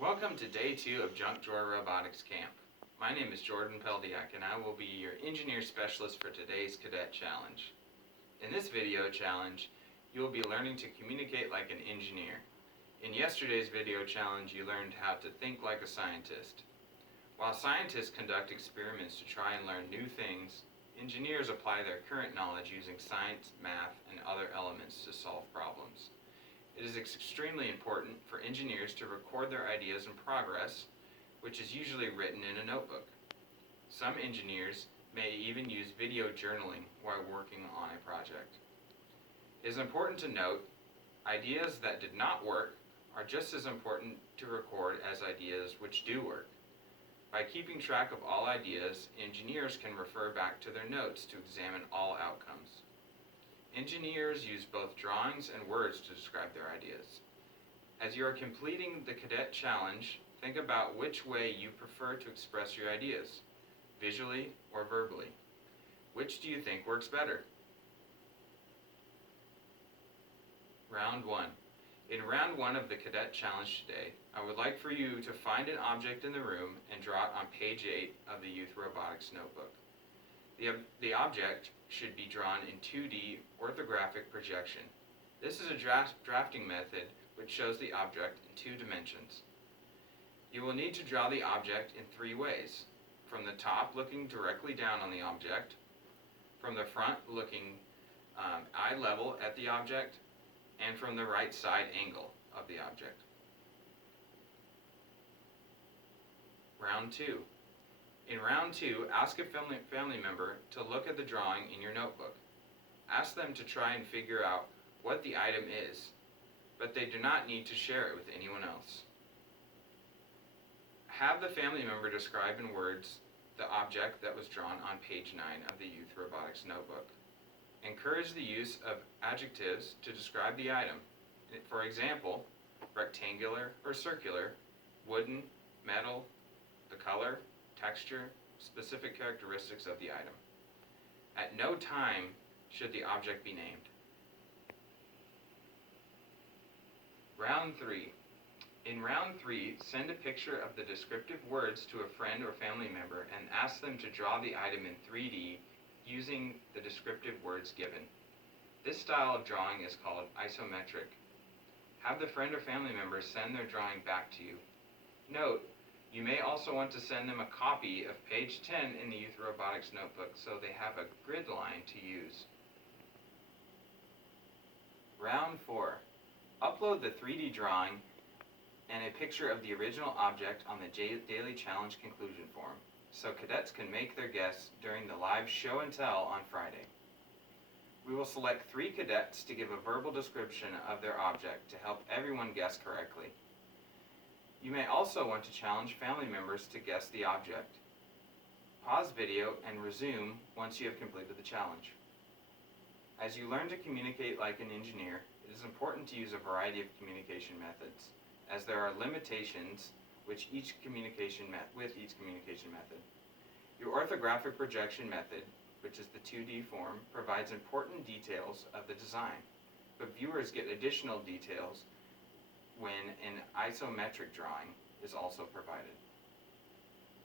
Welcome to day 2 of Junk Drawer Robotics Camp. My name is Jordan Peldiak and I will be your engineer specialist for today's cadet challenge. In this video challenge, you will be learning to communicate like an engineer. In yesterday's video challenge, you learned how to think like a scientist. While scientists conduct experiments to try and learn new things, engineers apply their current knowledge using science, math, and other elements to solve problems. It is extremely important for engineers to record their ideas and progress, which is usually written in a notebook. Some engineers may even use video journaling while working on a project. It is important to note, ideas that did not work are just as important to record as ideas which do work. By keeping track of all ideas, engineers can refer back to their notes to examine all outcomes. Engineers use both drawings and words to describe their ideas. As you are completing the cadet challenge, think about which way you prefer to express your ideas, visually or verbally. Which do you think works better? Round 1. In round 1 of the cadet challenge today, I would like for you to find an object in the room and draw it on page 8 of the Youth Robotics Notebook. The object should be drawn in 2D orthographic projection. This is a drafting method which shows the object in 2 dimensions. You will need to draw the object in 3 ways. From the top, looking directly down on the object. From the front, looking eye level at the object. And from the right side angle of the object. Round 2. In round 2, ask a family member to look at the drawing in your notebook. Ask them to try and figure out what the item is, but they do not need to share it with anyone else. Have the family member describe in words the object that was drawn on page 9 of the Youth Robotics Notebook. Encourage the use of adjectives to describe the item. For example, rectangular or circular, wooden, metal, the color, texture, specific characteristics of the item. At no time should the object be named. Round 3. In round 3, send a picture of the descriptive words to a friend or family member and ask them to draw the item in 3D using the descriptive words given. This style of drawing is called isometric. Have the friend or family member send their drawing back to you. Note, you may also want to send them a copy of page 10 in the Youth Robotics Notebook so they have a grid line to use. Round 4. Upload the 3D drawing and a picture of the original object on the Daily Challenge conclusion form, so cadets can make their guess during the live show and tell on Friday. We will select 3 cadets to give a verbal description of their object to help everyone guess correctly. You may also want to challenge family members to guess the object. Pause video and resume once you have completed the challenge. As you learn to communicate like an engineer, it is important to use a variety of communication methods, as there are limitations with each communication method. Your orthographic projection method, which is the 2D form, provides important details of the design, but viewers get additional details when an isometric drawing is also provided.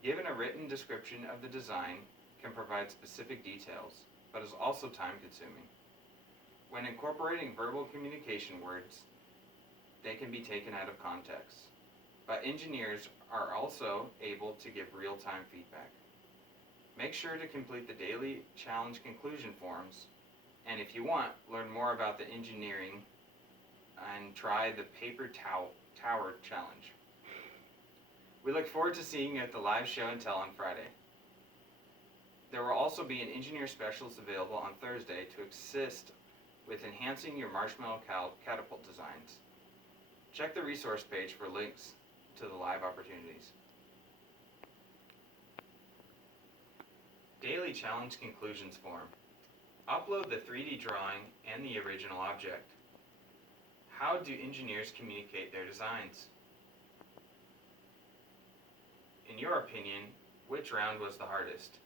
Given a written description of the design can provide specific details, but is also time-consuming. When incorporating verbal communication words, they can be taken out of context, but engineers are also able to give real-time feedback. Make sure to complete the daily challenge conclusion forms, and if you want, learn more about the engineering and try the paper tower challenge. We look forward to seeing you at the live show and tell on Friday. There will also be an engineer specialist available on Thursday to assist with enhancing your marshmallow catapult designs. Check the resource page for links to the live opportunities. Daily Challenge Conclusions form. Upload the 3D drawing and the original object. How do engineers communicate their designs? In your opinion, which round was the hardest?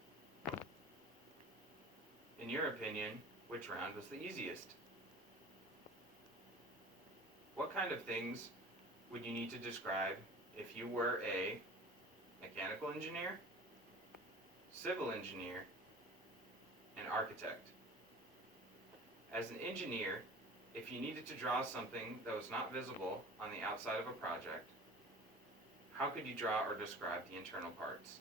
In your opinion, which round was the easiest? What kind of things would you need to describe if you were a mechanical engineer, civil engineer, and architect. As an engineer, if you needed to draw something that was not visible on the outside of a project, how could you draw or describe the internal parts?